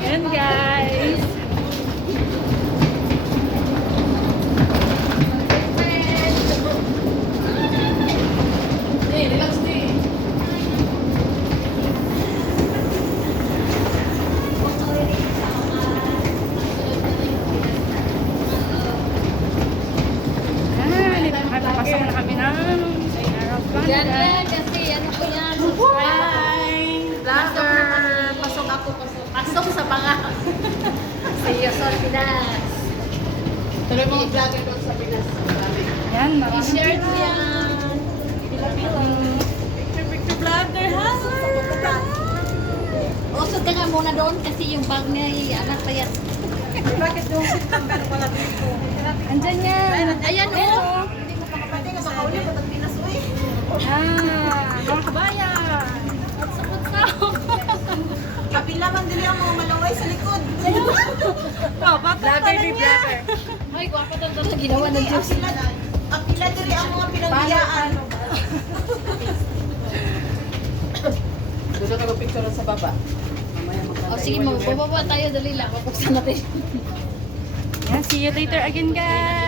Ayan guys. Nakapasok na kami ng Yan aeroplane. yan, kasi ano ko yan, subscribe. Hi! Vlogger! Pasok ako, pasok. Pasok sa mga. Seryoso, Pinas. Tuloy mga vlogger doon sa Pinas. Yan, maraming T-shirt yan. Picture vlogger, hi! Usod ka nga muna doon kasi yung bag niya, anak pa yan. Bakit yung September wala dito? Andyan yan! Ayan, oh. Hindi mo pa kapatid nga makauli ko tag Pinas uy. Mga kabayan! Kapila man dili ang mga malaway sa likod. Oh, bakit pala niya? Ay, guwapa talaga ginawa ng Diyos. Kapila dili ang mga pinangyayaan. Doon ka picture sa baba. O sige, magbababa tayo, dali lang. Mapuksan natin. Yan, see you later again guys!